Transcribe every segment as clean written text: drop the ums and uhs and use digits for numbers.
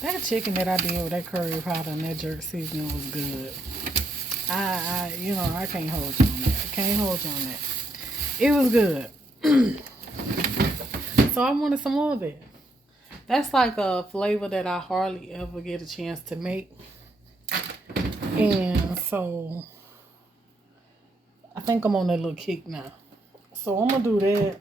That chicken that I did with that curry powder and that jerk seasoning was good. You know, I can't hold you on that. I can't hold you on that. It was good. So I wanted some more of it. That's like a flavor that I hardly ever get a chance to make. And so I think I'm on that little kick now. So I'm going to do that.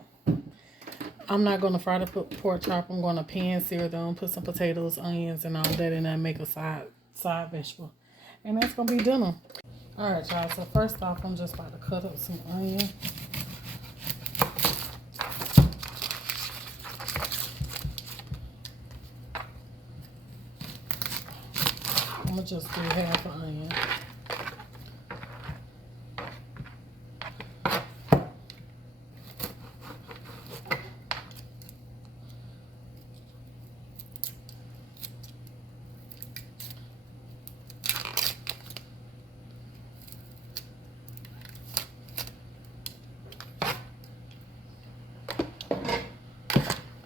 I'm not going to fry the pork chop. I'm going to pan sear them, put some potatoes, onions, and all that, and then make a side vegetable. And that's going to be dinner. All right, y'all. So first off, I'm just about to cut up some onion. I'm going to just do half an onion.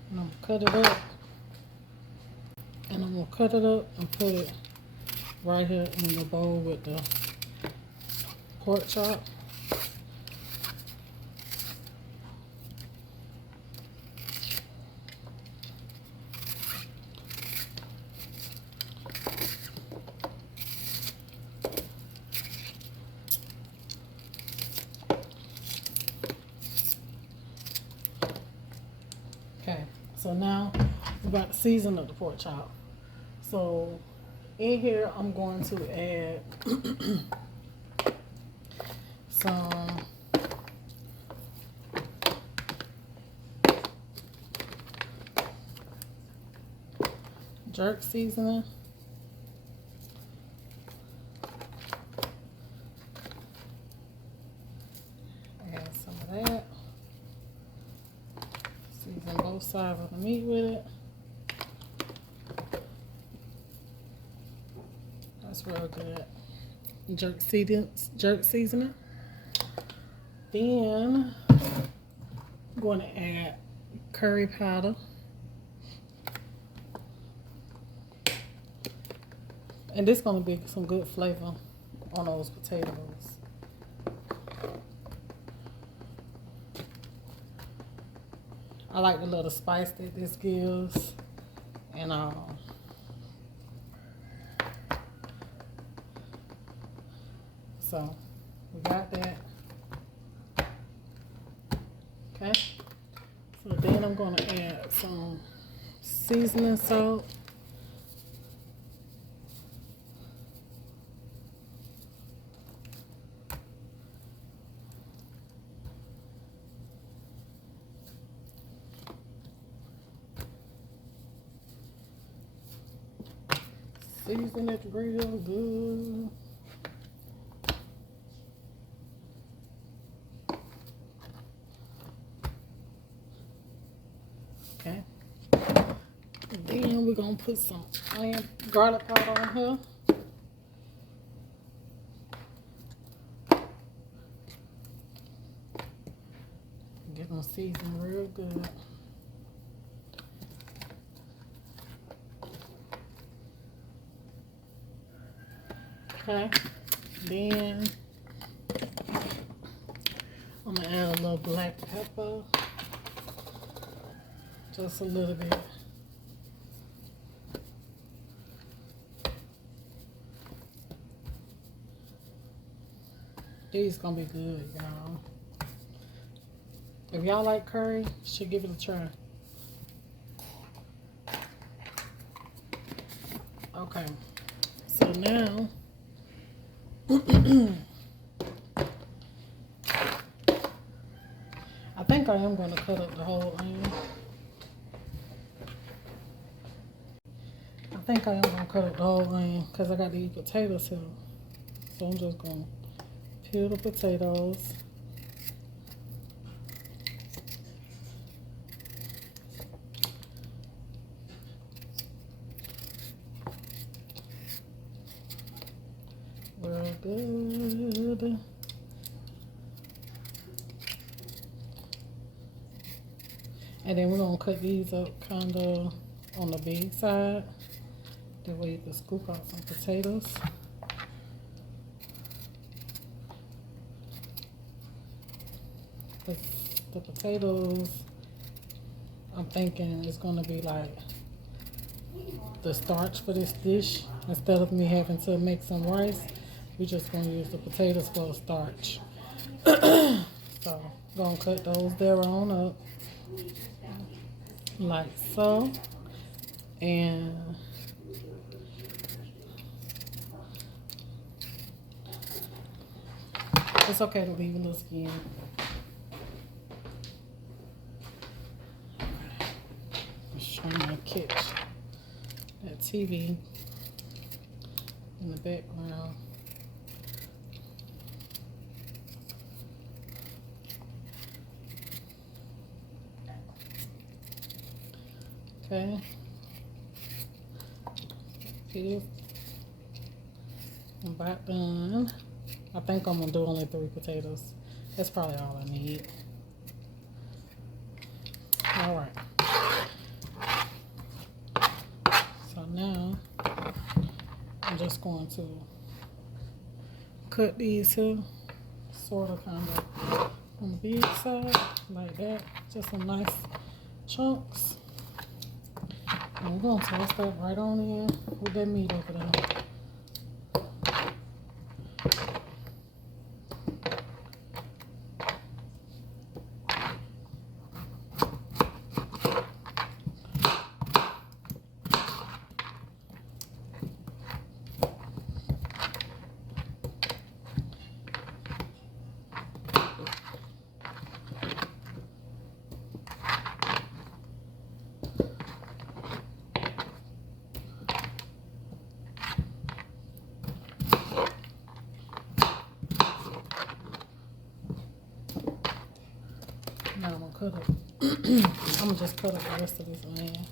And I'm going to cut it up. And I'm going to cut it up and put it right here in the bowl with the pork chop. Okay, so now we're about to season up the pork chop. So in here, I'm going to add some jerk seasoning. Add some of that. Season both sides of the meat with it. That's real good. Jerk seasoning. Then I'm going to add curry powder. And this is going to be some good flavor on those potatoes. I like the little spice that this gives. And so we got that. Okay. So then I'm going to add some seasoning salt. Season it real good. Okay. And then we're going to put some onion garlic powder on here. Get them seasoned real good. Okay. Then I'm going to add a little black pepper. Just a little bit. These gonna be good, y'all. If y'all like curry, you should give it a try. Okay. So now I think I am gonna cut up the whole onion. I think I am gonna cut up the whole onion because I got to eat potatoes too. So I'm just gonna peel the potatoes. Real good. And then we're gonna cut these up kind of on the big side. That way you can scoop out some potatoes. The potatoes, I'm thinking it's gonna be like the starch for this dish. Instead of me having to make some rice, we're just gonna use the potatoes for the starch. So, gonna cut those there on up like so. And it's okay to leave a little skin. Just trying to catch that TV in the background. Okay. See, I'm about done. I think I'm gonna do only 3 potatoes. That's probably all I need. All right. So now I'm just going to cut these here, sort of kind of on the big side, like that. Just some nice chunks. And we're gonna toss that right on in with that meat over there. Now I'm gonna cut up. I'm gonna just cut up the rest of this onion.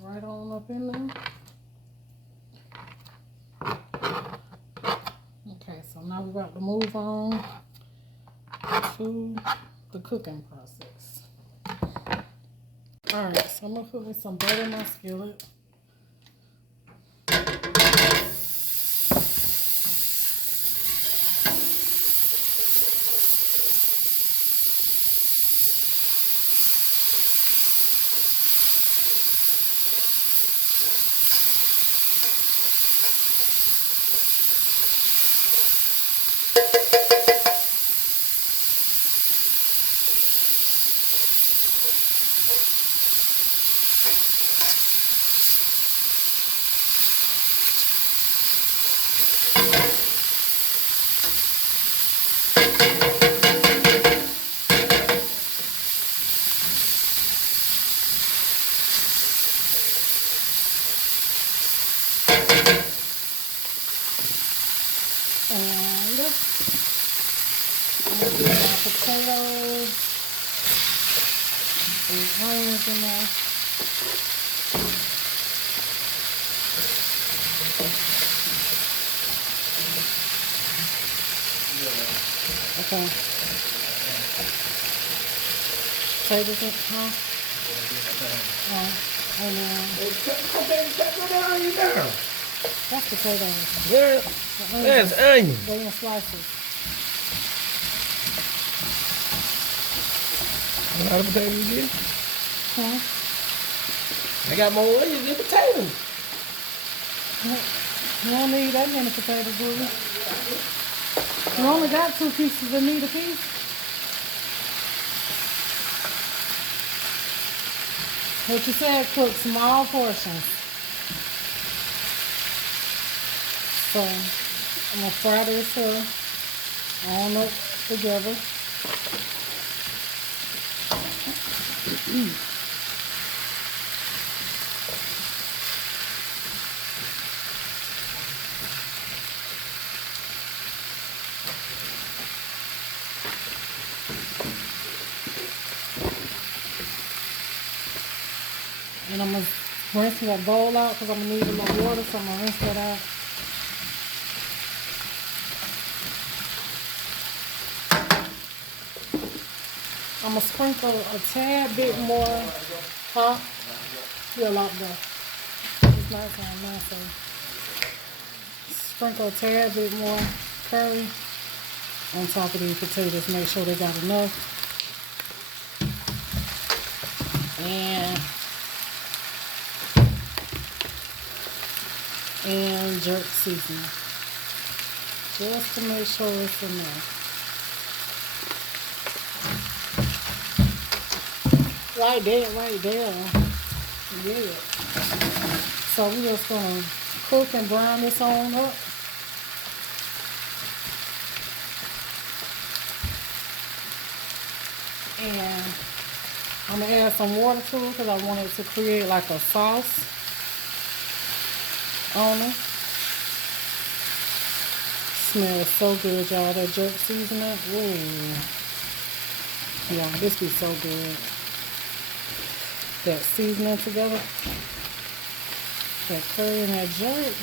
Right on up in there. Okay, so now we're about to move on to the cooking process. Alright, so I'm gonna put me some butter in my skillet. And I'm gonna put my potatoes and onions in there. Okay. Potatoes in, huh? And that's potatoes. Yeah, that's onion. They're in slices. A lot of potatoes again. Huh? I got more onions than potatoes. You don't need that many potatoes, do you? You only got 2 pieces of meat a piece. What you said, cook small portions. So I'm gonna fry this here on up together. And I'm going to rinse that bowl out because I'm going to need a little water, so I'm going to rinse that out. I'm going to sprinkle a tad bit more, huh? Yeah, a lot more. It's nice and nice, so sprinkle a tad bit more curry on top of these potatoes. Make sure they got enough. And jerk seasoning. Just to make sure it's enough. Right there, right there. Yeah. So we're just gonna cook and brown this on up. And I'm gonna add some water to it because I want it to create like a sauce on it. Smells so good, y'all. That jerk seasoning. Ooh. Yeah, this be so good. That seasoning together. That curry and that jerk.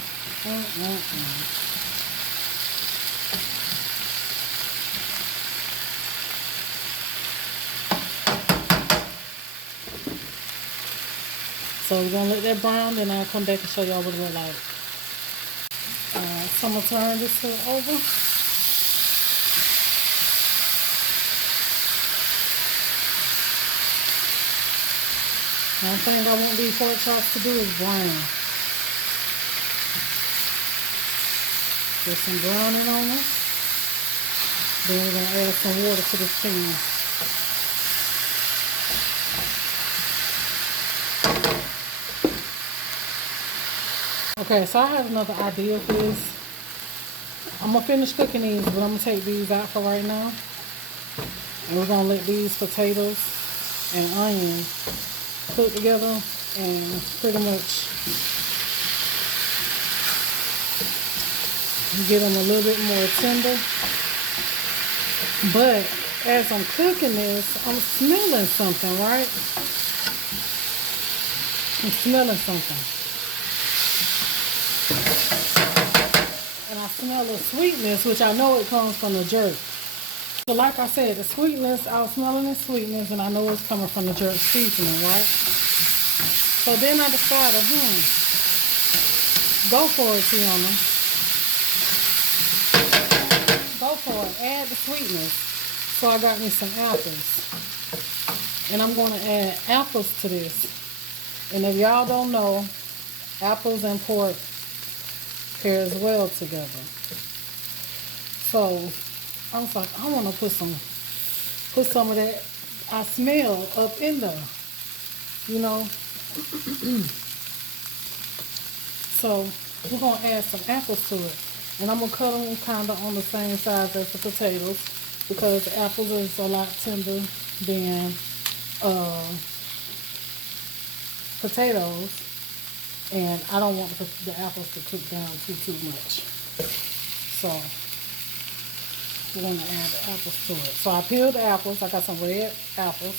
So we're gonna let that brown, then I'll come back and show y'all what it look like. So I'm gonna turn this over. One thing I want these pork chops to do is brown. Put some browning on them. Then we're gonna add some water to the pan. Okay, so I have another idea for this. I'm gonna finish cooking these, but I'm gonna take these out for right now. And we're gonna let these potatoes and onions cook together and pretty much get them a little bit more tender. But as I'm cooking this, I'm smelling something, right? I'm smelling something. And I smell the sweetness, which I know it comes from the jerk. So like I said, the sweetness, I was smelling the sweetness, and I know it's coming from the jerk seasoning, right? So then I decided, go for it, Tiana. Go for it. Add the sweetness. So I got me some apples. And I'm going to add apples to this. And if y'all don't know, apples and pork pairs well together. So I was like, I want to put some of that I smell up in there, you know. So we're going to add some apples to it. And I'm going to cut them kind of on the same size as the potatoes because the apples is a lot tender than potatoes. And I don't want the apples to cook down too much. So we're going to add the apples to it. So I peeled the apples. I got some red apples.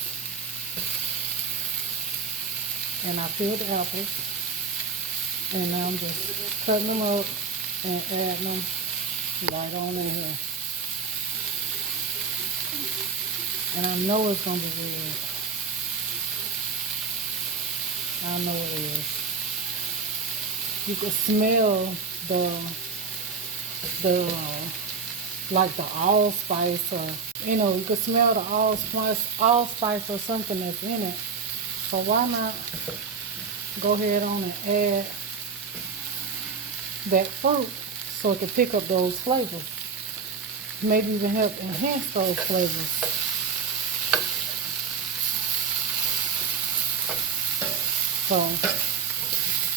And I peeled the apples. And now I'm just cutting them up and adding them right on in here. And I know it's going to be good. I know it is. You can smell like the allspice, or you know, you can smell the allspice or something that's in it. So why not go ahead on and add that fruit so it can pick up those flavors. Maybe even help enhance those flavors. So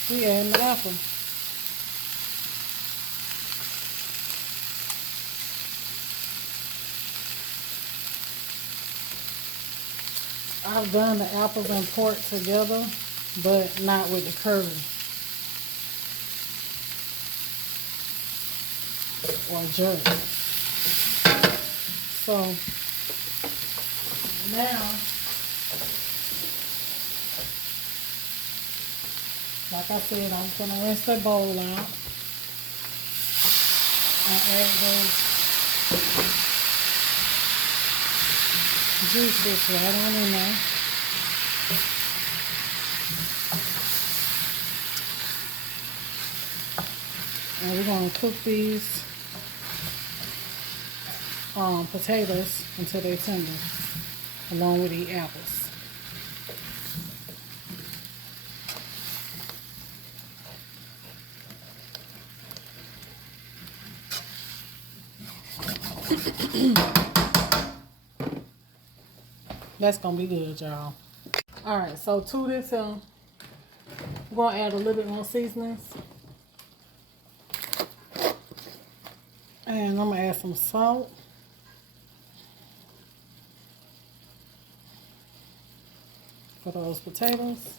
we add the apple. I've done the apples and pork together, but not with the curry or jerk. So now Like I said, I'm gonna rinse that bowl out and add those juices right on in there. And we're gonna cook these potatoes until they're tender, along with the apples. That's gonna be good, y'all. Alright, so to this, we're gonna add a little bit more seasonings. And I'm gonna add some salt. For those potatoes.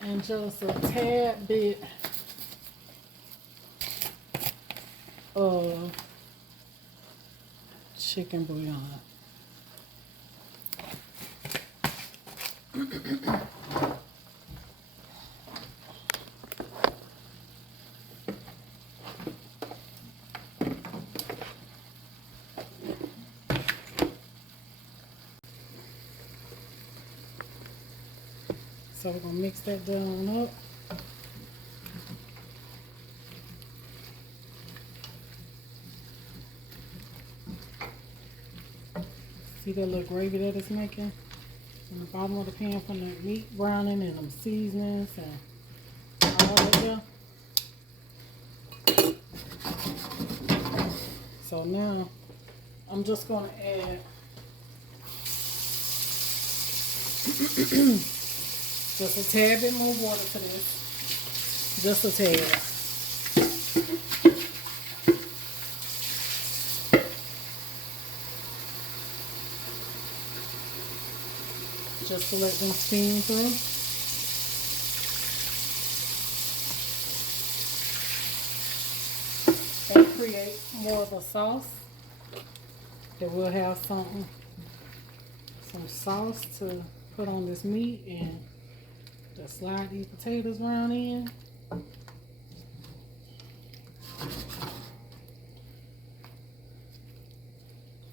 And just a tad bit of chicken bouillon. So we're gonna mix that down up. See that little gravy that it's making in the bottom of the pan from that meat browning and them seasonings and all that there. So now I'm just gonna add just a tad bit more water to this. Just a tad. Just to let them steam through. And create more of a sauce. That we'll have some sauce to put on this meat and just slide these potatoes around in.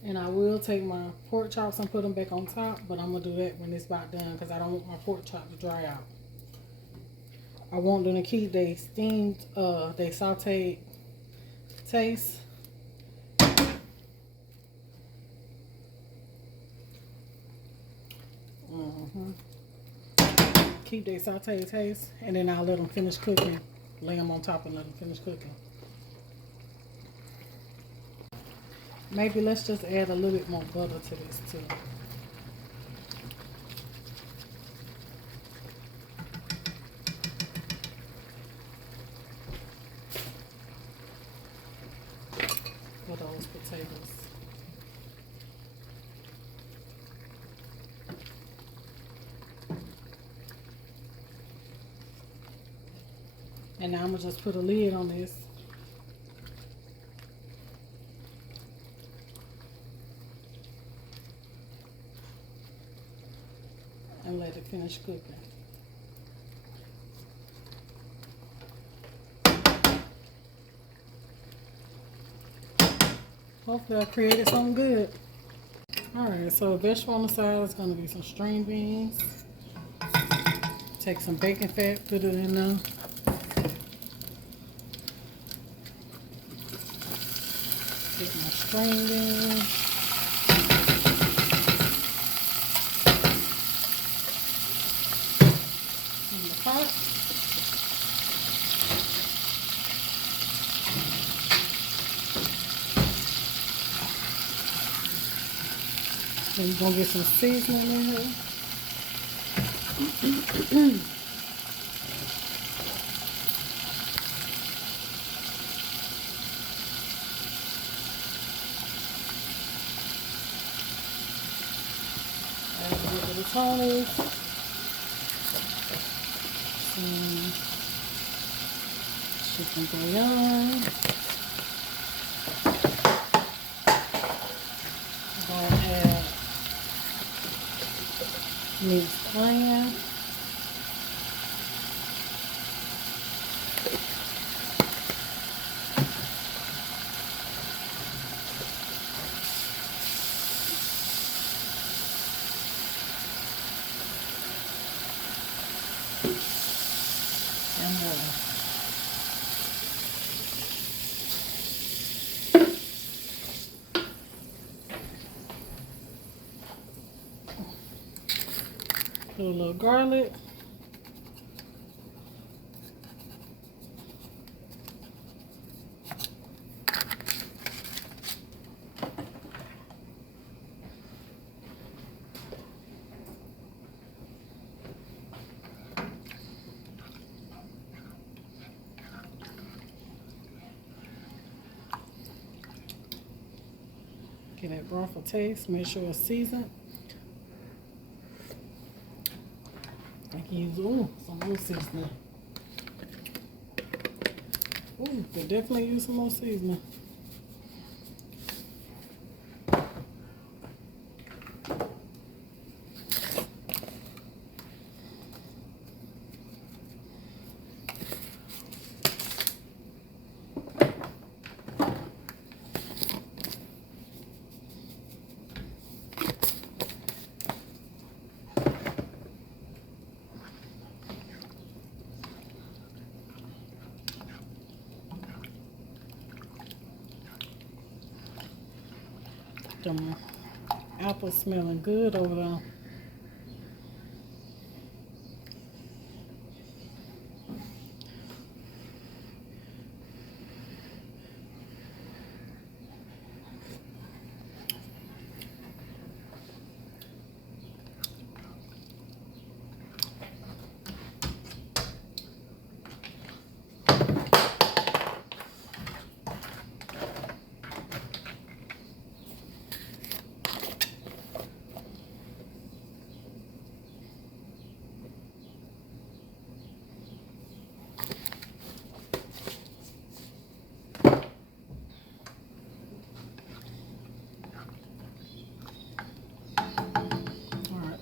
And I will take my pork chops and put them back on top, but I'm going to do that when it's about done because I don't want my pork chop to dry out. I want them to keep they steamed, they sauteed taste. Keep their sauteed taste, and then I'll let them finish cooking. Lay them on top and let them finish cooking. Maybe let's just add a little bit more butter to this too. For those potatoes. And now I'm going to just put a lid on this. And let it finish cooking. Hopefully I created something good. Alright, so a vegetable on the side is going to be some string beans. Take some bacon fat, put it in there. Get my string beans. In the pot. Then you're going to get some seasoning in here. Add a little bit of tonics. Some chicken bouillon. I'm going to add Minced onion. And water. Put a little garlic. Get that broth for taste. Make sure it's seasoned. I can use some more seasoning. Could definitely use some more seasoning. Them apples smelling good over there.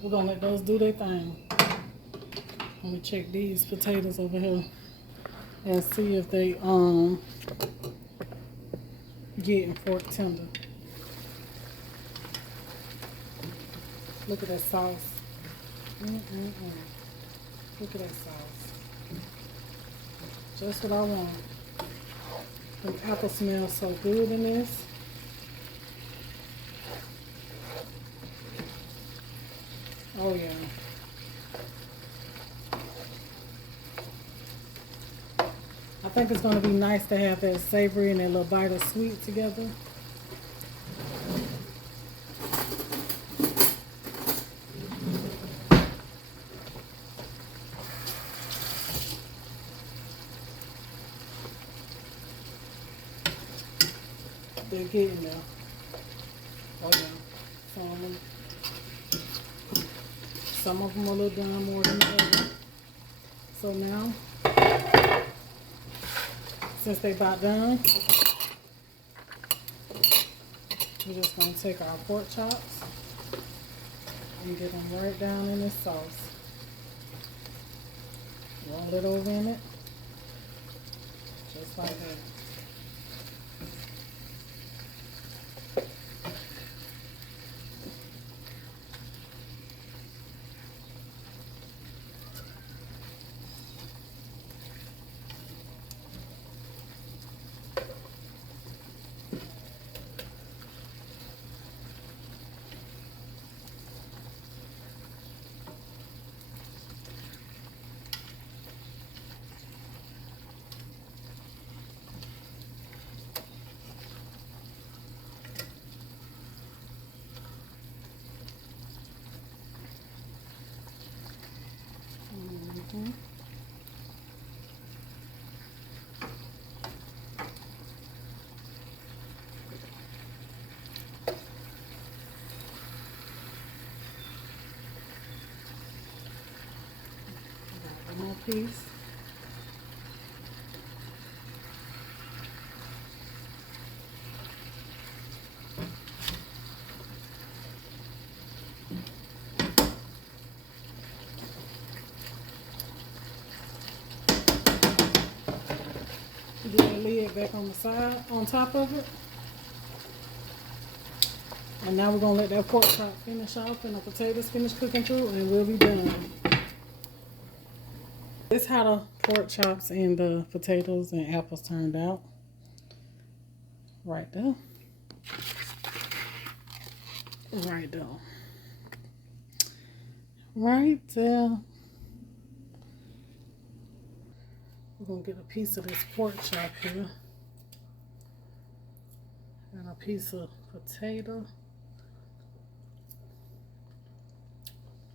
We're gonna let those do their thing. Let me check these potatoes over here and see if they getting fork tender. Look at that sauce. Look at that sauce. Just what I want. The apple smells so good in this. Oh yeah. I think it's going to be nice to have that savory and that little bite of sweet together. They're getting there. Oh yeah. Some of them a little done more than the other. So now, since they about done, we're just going to take our pork chops and get them right down in this sauce. Roll it over in it, just like that. One more piece. lid back on the side, on top of it. And now we're gonna let that pork chop finish off and the potatoes finish cooking through, and we'll be done. This is how the pork chops and the potatoes and apples turned out. Right there. Right there. Right there. We're gonna get a piece of this pork chop here. And a piece of potato.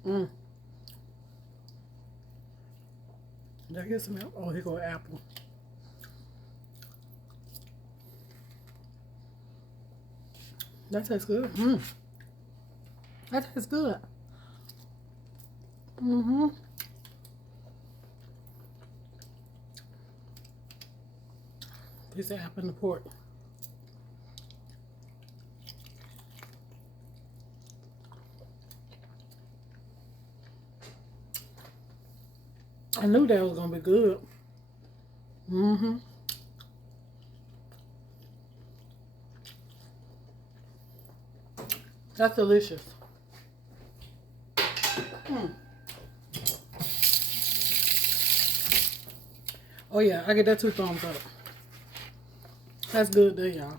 Did I get some apple? Oh, here go an apple. That tastes good. That tastes good. Piece of apple and the pork. I knew that was gonna be good. That's delicious. Oh yeah, I get that 2 thumbs up. That's good there, y'all.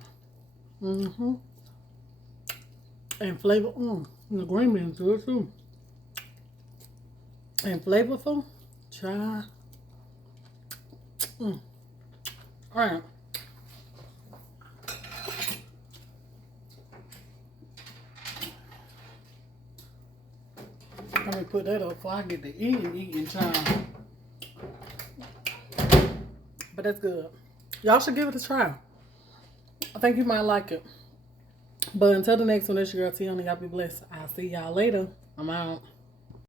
And flavor, the green beans good too. And flavorful. Try. All right. Let me put that up before I get to eating time. But that's good. Y'all should give it a try. I think you might like it. But until the next one, it's your girl Tiana. Y'all be blessed. I'll see y'all later. I'm out.